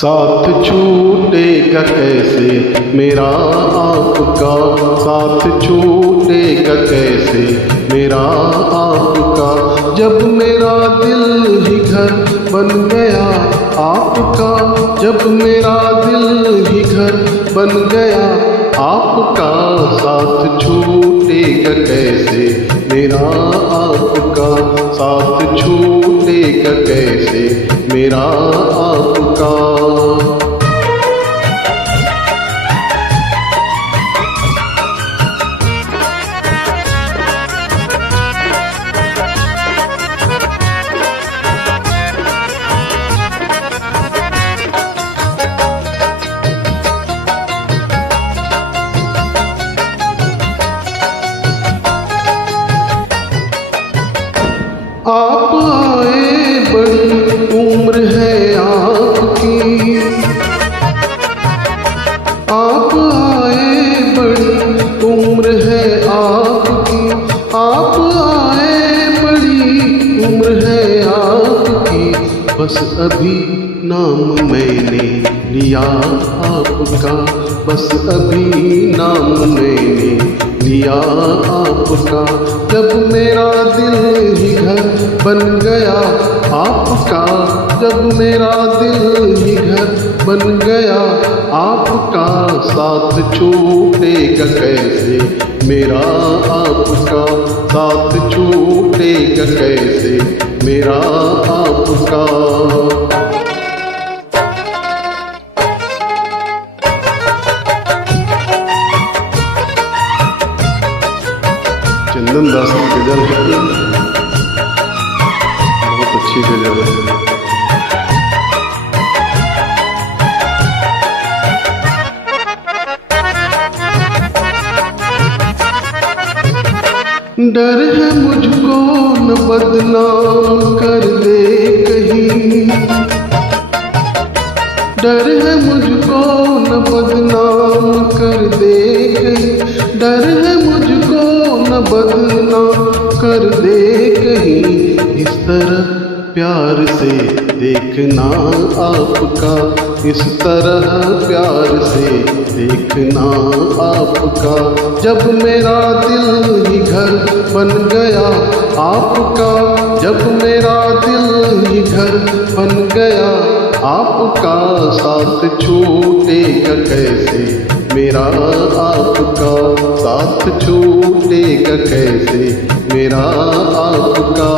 साथ छूटेगा कैसे मेरा आपका, साथ छूटेगा कैसे मेरा आपका, जब मेरा दिल ही घर बन गया आपका, जब मेरा दिल ही घर बन गया आपका, साथ छूटेगा कैसे मेरा आपका, साथ छूटेगा कैसे मेरा आपका। आप आए बड़ी उम्र है आपकी, आप आए बड़ी उम्र है आपकी, आप आए बड़ी उम्र है आपकी, बस अभी नाम मैंने लिया आपका, बस अभी नाम मैंने लिया आपका, जब मेरा दिल ही घर बन गया आपका, जब मेरा दिल ही घर बन गया आपका, साथ छूटेगा कैसे मेरा आपका, साथ छूटेगा कैसे मेरा आपका। चंदन दास की गजल है, बहुत अच्छी गजल है। डर है मुझको न बदनाम कर दे कहीं, डर है मुझको न बदनाम कर दे कहीं, डर है मुझको न बदनाम कर दे कहीं, इस तरह प्यार से देखना आपका, इस तरह प्यार से देखना आपका, जब मेरा दिल ही घर बन गया आपका, जब मेरा दिल ही घर बन गया आपका, साथ छूटेगा कैसे मेरा आपका, साथ छूटेगा कैसे मेरा आपका।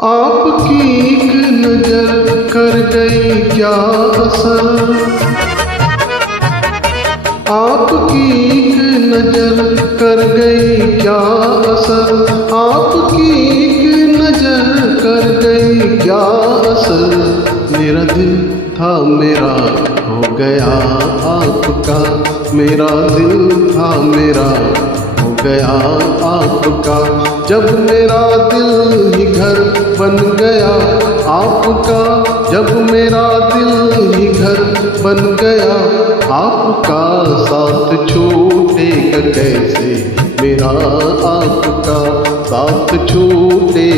आपकी एक नजर कर गई क्या असर, आपकी एक नजर कर गई क्या असर, आपकी एक नजर कर गई क्या असर, मेरा दिल था मेरा हो गया आपका, मेरा दिल था मेरा हो गया आपका, जब मेरा दिल ही घर बन गया आपका, जब मेरा दिल ही घर बन गया आपका, साथ छूटेगा कैसे मेरा आपका, साथ छूटेगा